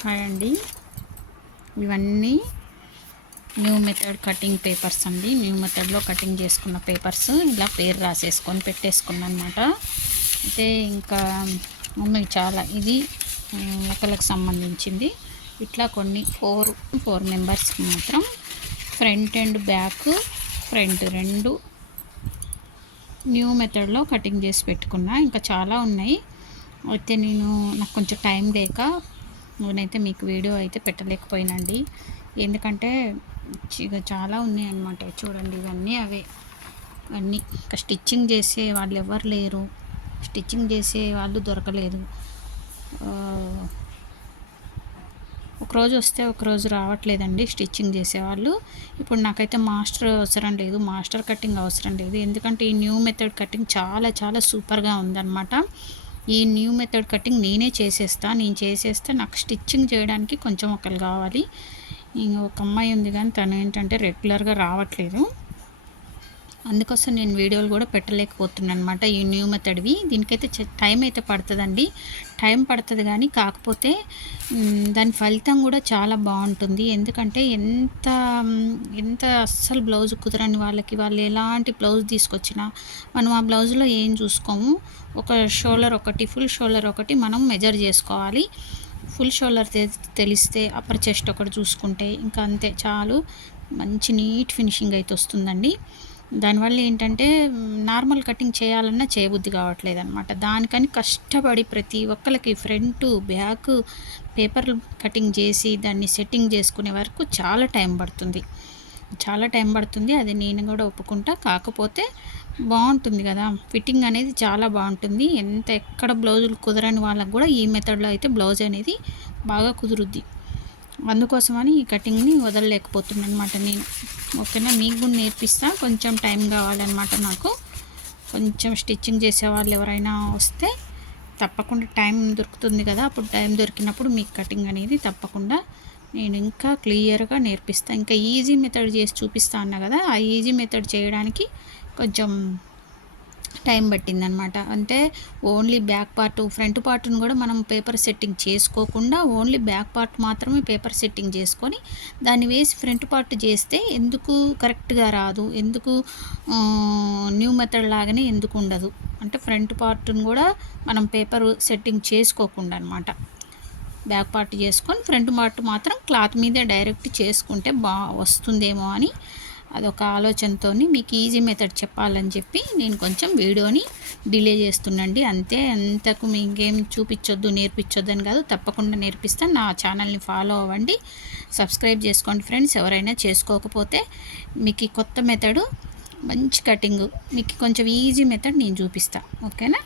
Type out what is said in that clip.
Hi అండి. ఇవన్నీ new method cutting papers అండి. న్యూ మెథడ్లో కటింగ్ చేసుకున్న పేపర్స్ ఇలా పేరు రాసేసుకొని పెట్టేసుకున్నాను అనమాట. అయితే ఇంకా ఉన్నాయి చాలా. ఇది ఒకరికి సంబంధించింది. ఇట్లా కొన్ని ఫోర్ మెంబర్స్కి మాత్రం ఫ్రంట్ అండ్ బ్యాక్ ఫ్రంట్ రెండు న్యూ మెథడ్లో కటింగ్ చేసి పెట్టుకున్నా. ఇంకా చాలా ఉన్నాయి. అయితే నాకు కొంచెం టైం లేక నేనైతే మీకు వీడియో అయితే పెట్టలేకపోయినండి. ఎందుకంటే చాలా ఉన్నాయి అన్నమాట. చూడండి, ఇవన్నీ అవే. అన్నీ ఇంకా స్టిచ్చింగ్ చేసే వాళ్ళు ఎవరు లేరు, స్టిచ్చింగ్ చేసే వాళ్ళు దొరకలేదు. ఒకరోజు వస్తే ఒకరోజు రావట్లేదండి స్టిచ్చింగ్ చేసేవాళ్ళు. ఇప్పుడు నాకైతే మాస్టర్ అవసరం లేదు, మాస్టర్ కటింగ్ అవసరం లేదు. ఎందుకంటే ఈ న్యూ మెథడ్ కటింగ్ చాలా చాలా సూపర్గా ఉందన్నమాట. ఈ న్యూ మెథడ్ కటింగ్ నేను చేసేస్తే నాకు స్టిచ్చింగ్ చేయడానికి కొంచెం ఒకరు కావాలి. ఒక అమ్మాయి ఉంది కానీ తను ఏంటంటే రెగ్యులర్గా రావట్లేదు. అందుకోసం నేను వీడియోలు కూడా పెట్టలేకపోతున్నాను అనమాట. ఈ న్యూ మెథడ్వి దీనికైతే టైం అయితే పడుతుందండి. టైం పడుతుంది కానీ కాకపోతే దాని ఫలితం కూడా చాలా బాగుంటుంది. ఎందుకంటే ఎంత అస్సలు బ్లౌజ్ కుదరని వాళ్ళకి వాళ్ళు ఎలాంటి బ్లౌజ్ తీసుకొచ్చినా మనం ఆ బ్లౌజ్లో ఏం చూసుకోము. ఒక షోల్డర్ ఒకటి, ఫుల్ షోల్డర్ ఒకటి మనం మెజర్ చేసుకోవాలి. ఫుల్ షోల్డర్ తెలిస్తే అప్పర్ చెస్ట్ ఒకటి చూసుకుంటే ఇంకా అంతే చాలు. మంచి నీట్ ఫినిషింగ్ అయితే వస్తుందండి. దానివల్ల ఏంటంటే నార్మల్ కటింగ్ చేయాలన్నా చేయబుద్ధి కావట్లేదు అనమాట. దానికని కష్టపడి ప్రతి ఒక్కరికి ఫ్రంట్ బ్యాక్ పేపర్ కటింగ్ చేసి దాన్ని సెట్టింగ్ చేసుకునే వరకు చాలా టైం పడుతుంది. అది నేను కూడా ఒప్పుకుంటా. కాకపోతే బాగుంటుంది కదా, ఫిట్టింగ్ అనేది చాలా బాగుంటుంది. ఎక్కడ బ్లౌజులు కుదరని వాళ్ళకు కూడా ఈ మెథడ్లో అయితే బ్లౌజ్ అనేది బాగా కుదురుద్ది. అందుకోసమని ఈ కటింగ్ని వదలలేకపోతున్నాను అనమాట నేను. ఓకేనా, మీకు కూడా నేర్పిస్తా. కొంచెం టైం కావాలన్నమాట నాకు. కొంచెం స్టిచ్చింగ్ చేసేవాళ్ళు ఎవరైనా వస్తే తప్పకుండా టైం దొరుకుతుంది కదా, అప్పుడు టైం దొరికినప్పుడు మీకు కటింగ్ అనేది తప్పకుండా నేను ఇంకా క్లియర్గా నేర్పిస్తాను. ఇంకా ఈజీ మెథడ్ చేసి చూపిస్తా అన్నా కదా, ఆ ఈజీ మెథడ్ చేయడానికి కొంచెం టైం పట్టిందనమాట. అంటే ఓన్లీ బ్యాక్ పార్ట్ ఫ్రంట్ పార్ట్ను కూడా మనం పేపర్ సెట్టింగ్ చేసుకోకుండా ఓన్లీ బ్యాక్ పార్ట్ మాత్రమే పేపర్ సెట్టింగ్ చేసుకొని దాన్ని వేసి ఫ్రంట్ పార్ట్ చేస్తే ఎందుకు కరెక్ట్గా రాదు, ఎందుకు న్యూ మెథడ్ లాగానే ఎందుకు ఉండదు అంటే ఫ్రంట్ పార్ట్ను కూడా మనం పేపర్ సెట్టింగ్ చేసుకోకుండా అనమాట. బ్యాక్ పార్ట్ చేసుకొని ఫ్రంట్ పార్ట్ మాత్రం క్లాత్ మీదే డైరెక్ట్ చేసుకుంటే వస్తుందేమో అని అదొక ఆలోచనతో మీకు ఈజీ మెథడ్ చెప్పాలని చెప్పి నేను కొంచెం వీడియోని డిలే చేస్తున్నాండి. అంతే, అంతకు మీకేం చూపించొద్దు నేర్పించొద్దు అని కాదు, తప్పకుండా నేర్పిస్తాను. నా ఛానల్ని ఫాలో అవ్వండి, సబ్స్క్రైబ్ చేసుకోండి ఫ్రెండ్స్. ఎవరైనా చేసుకోకపోతే మీకు ఈ కొత్త మెథడు మంచి కటింగ్, మీకు కొంచెం ఈజీ మెథడ్ నేను చూపిస్తాను. ఓకేనా.